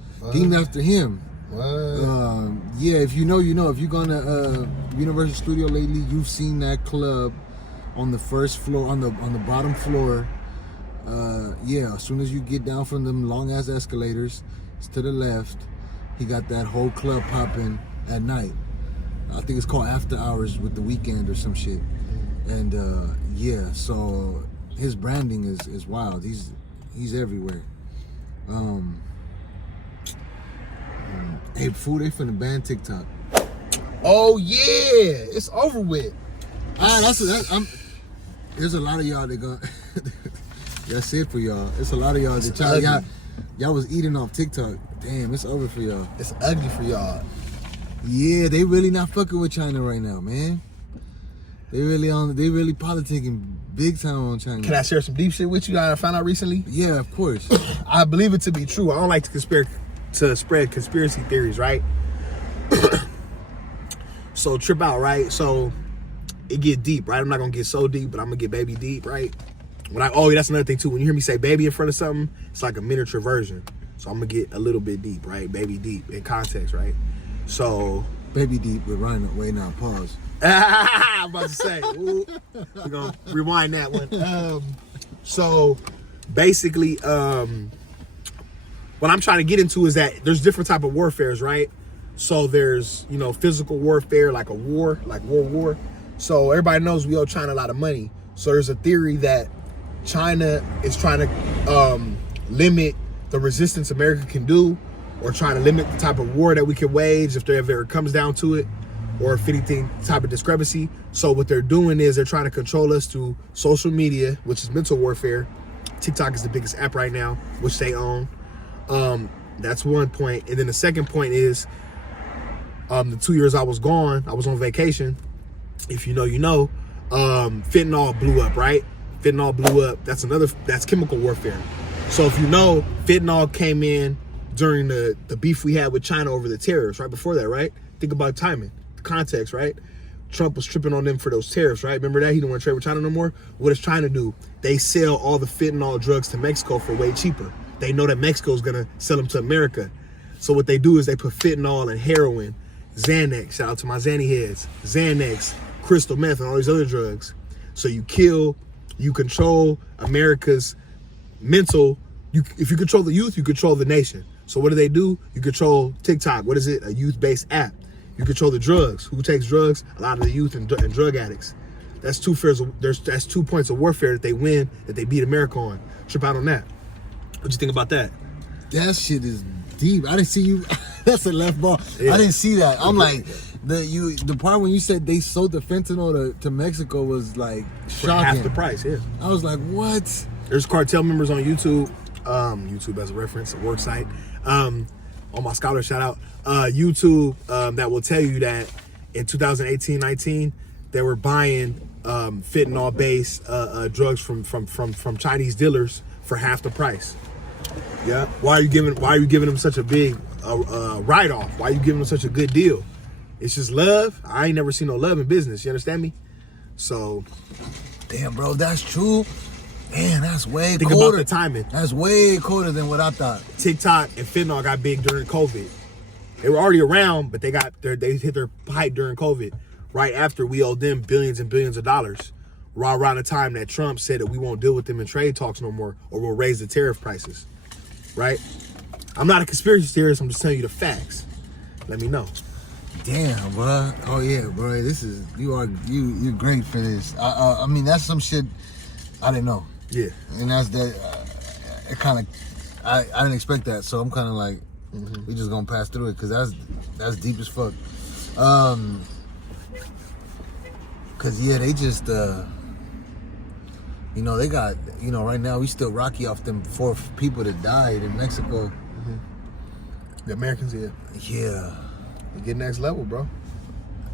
Yeah, if you know, you know. If you've gone to Universal Studio lately, you've seen that club on the first floor, on the bottom floor. Yeah, as soon as you get down from them long ass escalators, it's to the left. He got that whole club popping at night. I think it's called After Hours with the Weekend or some shit. And yeah, so his branding is wild. He's everywhere. Hey, fool, they finna ban TikTok. Oh yeah, it's over with. There's a lot of y'all that gonna. That's it for y'all. It's a lot of y'all that y'all was eating off TikTok. Damn, it's over for y'all. It's ugly for y'all. Yeah, they really not fucking with China right now, man. They really politicking big time on China. Can I share some deep shit with you that I found out recently? Yeah, of course. I believe it to be true. I don't like to spread conspiracy theories, right? So trip out, right? So it get deep, right? I'm not gonna get so deep, but I'm gonna get baby deep, right? That's another thing too. When you hear me say baby in front of something, it's like a miniature version. So I'm gonna get a little bit deep, right? Baby deep in context, right? So baby deep with Rhino. Wait, now pause. I'm about to say, we're gonna rewind that one. So basically, what I'm trying to get into is that there's different type of warfares, right? So there's, physical warfare, like a war, like World War. So everybody knows we owe China a lot of money. So there's a theory that China is trying to limit the resistance America can do, or trying to limit the type of war that we can wage if there ever comes down to it, or if anything type of discrepancy. So what they're doing is they're trying to control us through social media, which is mental warfare. TikTok is the biggest app right now, which they own. That's one point. And then the second point is the 2 years I was gone, I was on vacation. If you know, you know. Fentanyl blew up, right? Fentanyl blew up. That's chemical warfare. So if you know, fentanyl came in during the beef we had with China over the tariffs, right before that, right? Think about timing, the context, right? Trump was tripping on them for those tariffs, right? Remember that? He didn't want to trade with China no more. What does China do? They sell all the fentanyl drugs to Mexico for way cheaper. They know that Mexico's gonna sell them to America. So what they do is they put fentanyl and heroin, Xanax, shout out to my Xanny heads, Xanax, crystal meth, and all these other drugs. So you control America's mental. If you control the youth, you control the nation. So what do? You control TikTok. What is it? A youth-based app. You control the drugs. Who takes drugs? A lot of the youth and drug addicts. That's that's 2 points of warfare that they win, that they beat America on. Trip out on that. What you think about that? That shit is deep. I didn't see you. That's a left ball. Yeah. I didn't see that. I'm like, the part when you said they sold the fentanyl to Mexico was like shocking. For half the price, yeah. I was like, what? There's cartel members on YouTube. YouTube as a reference, a work site. On my scholar shout out. YouTube that will tell you that in 2018-19 they were buying fentanyl based drugs from Chinese dealers for half the price. Yeah. Why are you giving them such a big write off? Why are you giving them such a good deal? It's just love. I ain't never seen no love in business. You understand me? So, damn, bro, that's true. Man, that's way think colder. About the timing. That's way colder than what I thought. TikTok and fentanyl got big during COVID. They were already around, but they hit their height during COVID. Right after we owed them billions and billions of dollars. Right around the time that Trump said that we won't deal with them in trade talks no more, or we'll raise the tariff prices. Right? I'm not a conspiracy theorist. I'm just telling you the facts. Let me know. Damn, bro. Oh yeah, bro. You're great for this. I mean, that's some shit I didn't know. Yeah. And that's that. It kind of. I didn't expect that, so I'm kind of like, we just gonna pass through it because that's deep as fuck. Cause yeah, they just they got right now we still rocky off them 4 people that died in Mexico. The Americans, yeah. Yeah. You get next level, bro.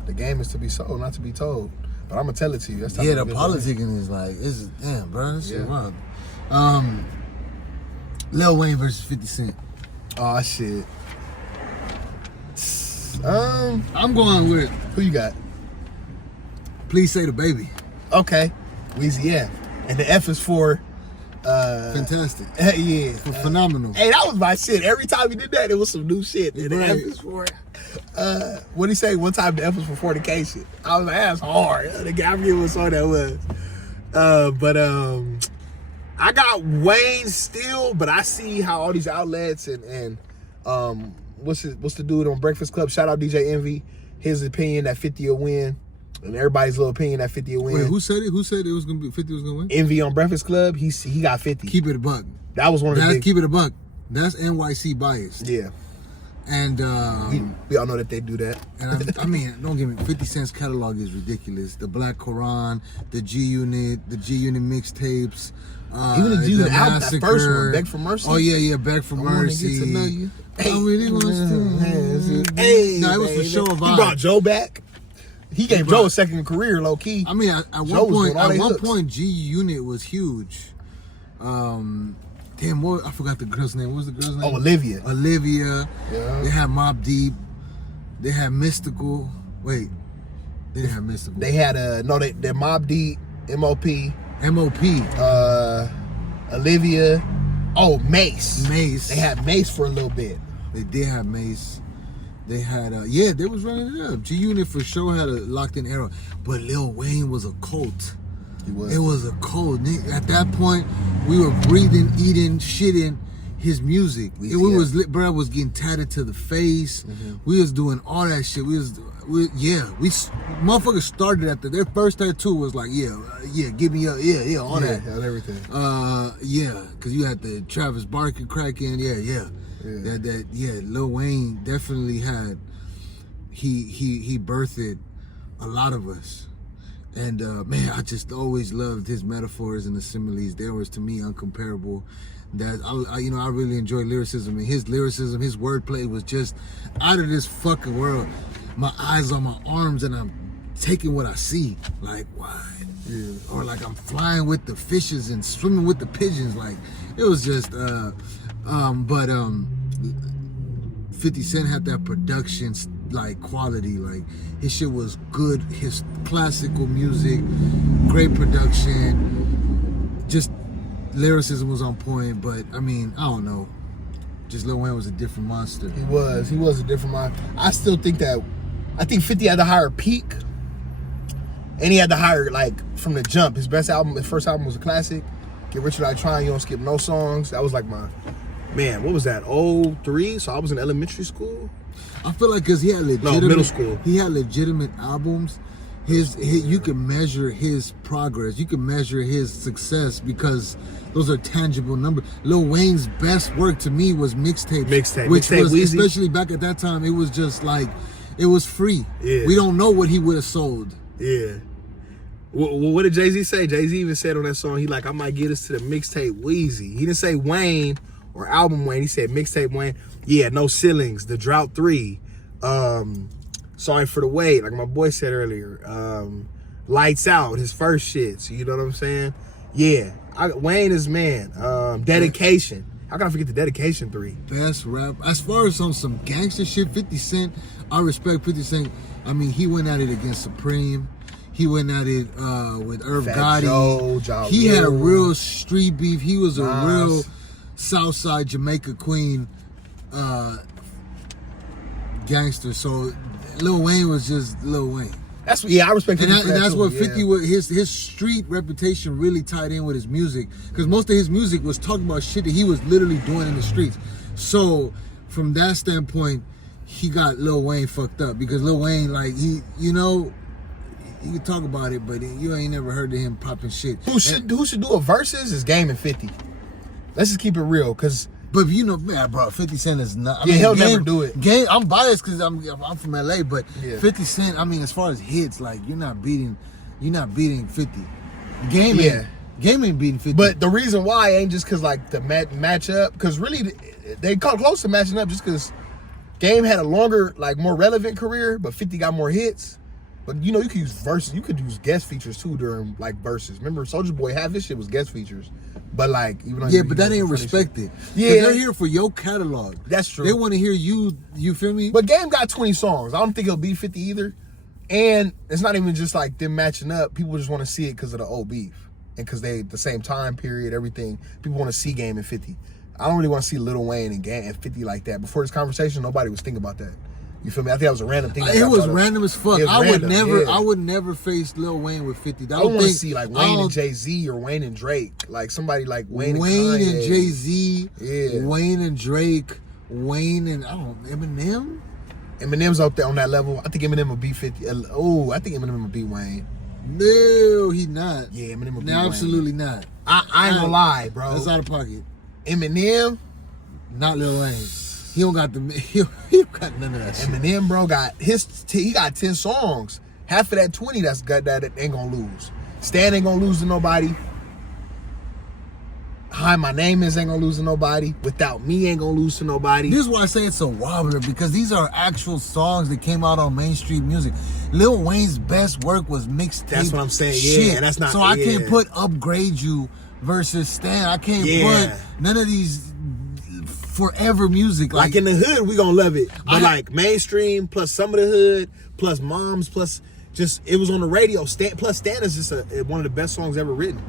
The game is to be sold, not to be told. But I'm gonna tell it to you. That's the politicking is like, damn, bro. This shit wild. Lil Wayne versus 50 Cent. Oh shit. I'm going with who you got? Please Say the Baby. Okay. Weezy F. And the F is for Fantastic. Yeah. Phenomenal. Hey, that was my shit. Every time he did that, it was some new shit. And the F is for what did he say? One time the F was for fornication. I was like, that's hard. The guy, I forget what song that was. I got Wayne still, but I see how all these outlets and what's the dude on Breakfast Club? Shout out DJ Envy. His opinion that 50 will win, and everybody's little opinion that 50 will win. Wait, who said it? Who said it was gonna be 50 was gonna win? Envy on Breakfast Club. He got 50. Keep it a buck. That was one of the big. Keep it a buck. That's NYC biased. Yeah. And we all know that they do that. And I mean, don't get me. 50 Cent's catalog is ridiculous. The Black Quran, the G Unit mixtapes. Even the G Unit album, that first one, Beg for Mercy. Oh yeah, Beg for Mercy. Get to know you. I really want to. Hey, no, it was for sure. He brought Joe back. He gave Joe a second career, low key. I mean, at one point, G Unit was huge. Damn, I forgot the girl's name. What was the girl's name? Oh, Olivia. Olivia. Yeah. They had Mobb Deep. They had Mystical. Wait, they didn't have Mystical. They had they're Mobb Deep, MOP. Olivia. Oh, Mace. They had Mace for a little bit. They did have Mace. They had they was running it up. G Unit for sure had a locked in era, but Lil Wayne was a cult. He was. It was a cult. At that point, we were breathing, eating, shitting his music. Bro was getting tatted to the face. Mm-hmm. We was doing all that shit. Motherfuckers started after their first tattoo was like, give me up, all that. Yeah, everything. Because you had the Travis Barker crack in, Lil Wayne definitely had, he birthed a lot of us. And man, I just always loved his metaphors and the similes. They was to me uncomparable. That I really enjoy lyricism, and his lyricism, his wordplay was just out of this fucking world. My eyes on my arms, and I'm taking what I see. Like, why? Yeah. Or like I'm flying with the fishes and swimming with the pigeons. Like, it was just 50 Cent had that production like quality. Like, his shit was good. His classical music, great production, just lyricism was on point. But I mean, I don't know. Just Lil Wayne was a different monster. He was a different monster. I still think I think 50 had the higher peak, and he had the higher, like, from the jump. His first album was a classic. Get Rich or Die Trying, You Don't Skip No Songs. That was like man, what was that, 03? So I was in elementary school? I feel like because he had legitimate... No, middle school. He had legitimate albums. You can measure his progress. You can measure his success because those are tangible numbers. Lil Wayne's best work to me was mixtape. Which was, Weezy. Especially back at that time, it was just like, it was free. Yeah. We don't know what he would have sold. Yeah. Well, what did Jay-Z say? Jay-Z even said on that song, I might get us to the mixtape Weezy. He didn't say Wayne or album Wayne. He said mixtape Wayne. Yeah, No Ceilings, The Drought 3. Sorry for the Wait, like my boy said earlier. Lights Out, his first shit. So you know what I'm saying? Yeah. Wayne is man. Dedication. How can I forget the Dedication 3? Best rap. As far as on some gangster shit, 50 Cent, I respect 50 Cent. I mean, he went at it against Supreme. He went at it with Irv Gotti. He had a real street beef. He was a real Southside Jamaica Queen gangster. So Lil Wayne was just Lil Wayne. I respect him. And that's what 50 was. His street reputation really tied in with his music, because most of his music was talking about shit that he was literally doing in the streets. So from that standpoint, he got Lil Wayne fucked up, because Lil Wayne, like, you can talk about it, but you ain't never heard of him popping shit. Who should do a versus is Game and 50. Let's just keep it real, because. But man, bro, 50 Cent is not. He'll never do it. Game, I'm biased because I'm from LA, but 50 Cent, I mean, as far as hits, like, you're not beating 50. Game ain't beating 50. But the reason why ain't just because, like, the matchup, because really they come close to matching up just because Game had a longer, like, more relevant career, but 50 got more hits. But you could use verses. You could use guest features too during, like, verses. Remember, Soulja Boy, half his shit was guest features. But, like, even though but that ain't respected. Yeah, they're here for your catalog. That's true. They want to hear you. You feel me? But Game got 20 songs. I don't think he'll beat 50 either. And it's not even just like them matching up. People just want to see it because of the old beef. And because they, the same time period, everything. People want to see Game and 50. I don't really want to see Lil Wayne and Game and 50 like that. Before this conversation, nobody was thinking about that. You feel me? I think that was a random thing. It was random as fuck. I would yeah. never face Lil Wayne with 50. I don't want to see like Wayne and Jay-Z or Wayne and Drake. Like somebody like Wayne and Jay-Z, yeah. Wayne and Drake, Wayne and Eminem. Eminem's up there on that level. I think Eminem will beat 50. Oh, I think Eminem will beat Wayne. No, he not. Yeah, Eminem will beat Wayne. Wayne. Absolutely not. I ain't gonna lie, bro. That's out of pocket. Eminem, not Lil Wayne. He don't got he got none of that shit. Eminem, bro, he got 10 songs. Half of that 20 that's got that ain't gonna lose. Stan ain't gonna lose to nobody. Hi, My Name Is ain't gonna lose to nobody. Without Me ain't gonna lose to nobody. This is why I say it's a wobbler, because these are actual songs that came out on mainstream music. Lil Wayne's best work was mixtape. That's what I'm saying. Shit. Yeah, that's not. So I can't put Upgrade You versus Stan. I can't put none of these forever music. Like in the hood, we gonna love it. But like mainstream plus some of the hood plus moms plus just it was on the radio. Plus Stan is just one of the best songs ever written.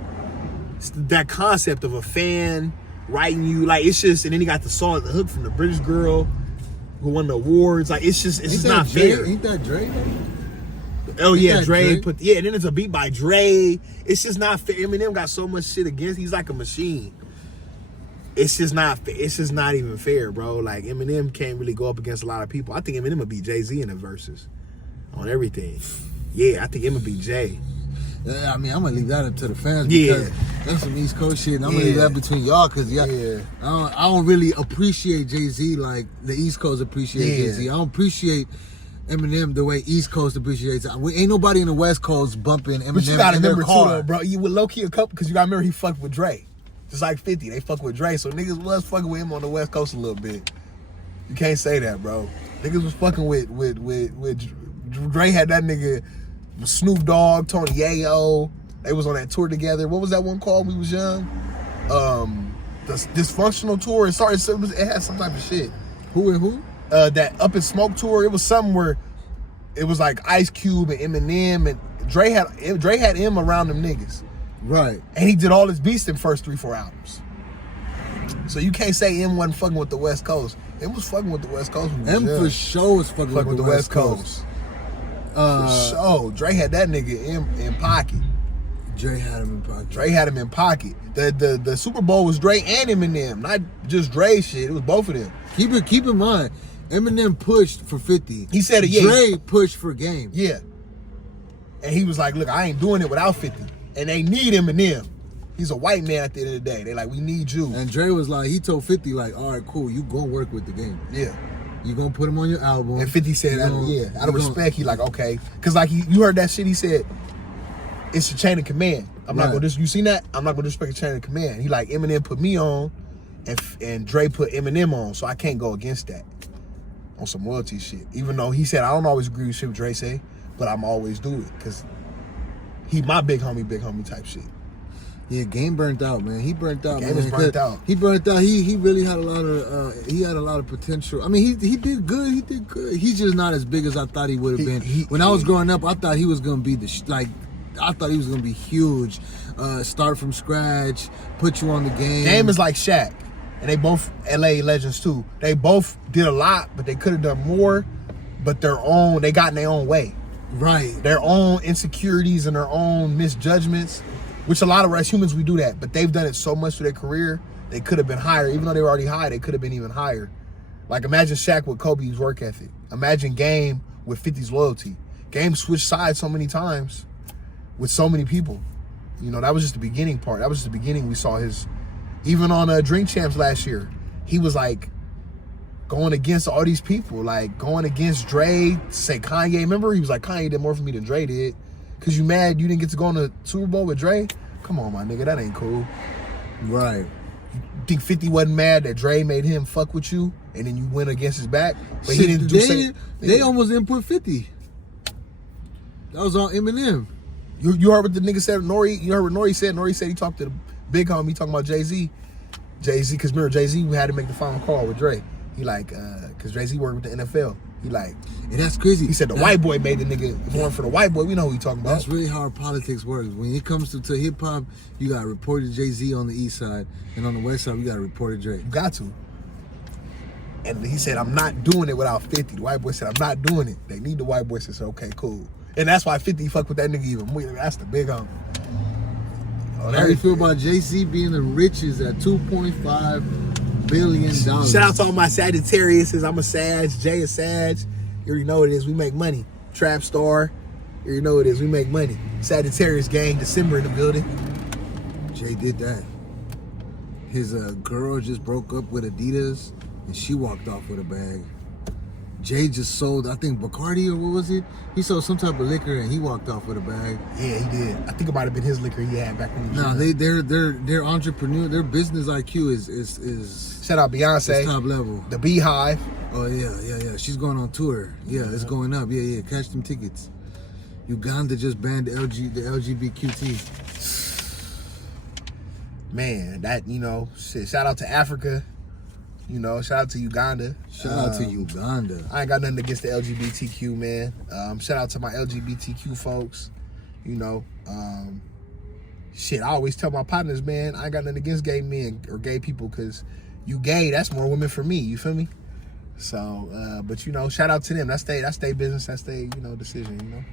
It's that concept of a fan writing you, like it's just, and then he got the song, the hook from the British girl who won the awards. Like it's just not fair. Ain't that Dre? Oh yeah, Dre put and then it's a beat by Dre. It's just not fair. Eminem got so much shit against. He's like a machine. It's just not. It's just not even fair, bro. Like Eminem can't really go up against a lot of people. I think Eminem would beat Jay-Z in the verses on everything. Yeah, I think Eminem would beat Jay. I mean, I'm gonna leave that up to the fans because that's some East Coast shit. And I'm gonna leave that between y'all because I don't really appreciate Jay-Z like the East Coast appreciates Jay-Z. I don't appreciate Eminem the way East Coast appreciates it. Ain't nobody in the West Coast bumping Eminem. But you gotta in their remember car. too, though, bro. You would low key a couple because you gotta remember he fucked with Dre. Just like 50, they fuck with Dre. So niggas was fucking with him on the West Coast a little bit. You can't say that, bro. Niggas was fucking with Dre. Had that nigga Snoop Dogg, Tony Yayo. They was on that tour together. What was that one called? We was young. The Dysfunctional tour. It had some type of shit. Who and who? That Up in Smoke tour. It was something where it was like Ice Cube and Eminem and Dre had him around them niggas. Right. And he did all his beats in first 3-4 albums. So you can't say M wasn't fucking with the West Coast. M was fucking with the West Coast. M for sure was fucking with the West Coast. For sure. Dre had that nigga in pocket. Dre had him in pocket. The Super Bowl was Dre and Eminem, not just Dre shit. It was both of them. Keep in mind, Eminem pushed for 50. He said it, Dre pushed for Game. Yeah. And he was like, look, I ain't doing it without 50. And they need Eminem. He's a white man at the end of the day. They like, we need you. And Dre was like, he told 50 like, all right, cool, you gonna work with the Game. Yeah. You gonna put him on your album. And 50 said, out of respect, he like, okay. Cause like you heard that shit, he said, it's a chain of command. I'm not gonna you seen that? I'm not gonna disrespect the chain of command. He like, Eminem put me on and Dre put Eminem on, so I can't go against that. On some loyalty shit. Even though he said, I don't always agree with shit Dre say, but I'm always do it. Cause he my big homie type shit. Yeah, Game burnt out, man. He burnt out, Game is burnt out. He burnt out. He really had a lot of he had a lot of potential. I mean, he did good. He did good. He's just not as big as I thought he would have been. When I was growing up, I thought he was gonna be I thought he was gonna be huge. Start from scratch, put you on the game. Game is like Shaq, and they both LA legends too. They both did a lot, but they could have done more. But they got in their own way. Right. Their own insecurities and their own misjudgments, which a lot of us humans, we do that. But they've done it so much through their career, they could have been higher. Even though they were already high, they could have been even higher. Like imagine Shaq with Kobe's work ethic. Imagine Game with 50's loyalty. Game switched sides so many times with so many people. You know, that was just the beginning part. That was just the beginning. We saw his, even on Drink Champs last year, he was like going against all these people, like going against Dre, say Kanye. Remember, he was like, Kanye did more for me than Dre did. Cause you mad you didn't get to go on the Super Bowl with Dre? Come on, my nigga, that ain't cool. Right. You think 50 wasn't mad that Dre made him fuck with you and then you went against his back? But he didn't do They almost didn't put 50. That was on Eminem. You heard what the nigga said, Nori? You heard what Nori said? Nori said he talked to the big homie, talking about Jay-Z. Jay-Z, because remember, Jay-Z had to make the final call with Dre. He like, cause Jay-Z worked with the NFL. He like, And that's crazy. he said the white boy made the nigga. If it weren't for the white boy, we know who he talking about. That's really how politics works. When it comes to hip hop, you got reported Jay-Z on the east side, and on the west side, we got reported Dre. You got to. And he said, I'm not doing it without 50. The white boy said, I'm not doing it. They need the white boy to say, okay, cool. And that's why 50 fuck with that nigga even more. That's the big homie. How do you feel about Jay-Z being the richest at $2.5 billion? Shout out to all my Sagittariuses. I'm a Sag. Jay a Sag. You already know what it is. We make money. Trap Star. You already know what it is. We make money. Sagittarius gang. December in the building. Jay did that. His girl just broke up with Adidas, and she walked off with a bag. Jay just sold, I think, Bacardi, or what was it? He sold some type of liquor, and he walked off with a bag. Yeah, he did. I think it might have been his liquor he had back when he was young. They're entrepreneur. Their business IQ is shout out Beyonce. Top level. The Beehive. Oh yeah. She's going on tour. Yeah, it's going up. Yeah. Catch them tickets. Uganda just banned the LGBTQT. Man, that, you know, shit. Shout out to Africa. You know, shout out to Uganda. Shout out to Uganda. I ain't got nothing against the LGBTQ, man. Shout out to my LGBTQ folks. You know, shit, I always tell my partners, man, I ain't got nothing against gay men or gay people, because you gay, that's more women for me. You feel me? So, but, you know, shout out to them. That's their business. That's their, you know, decision, you know.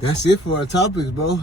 That's it for our topics, bro.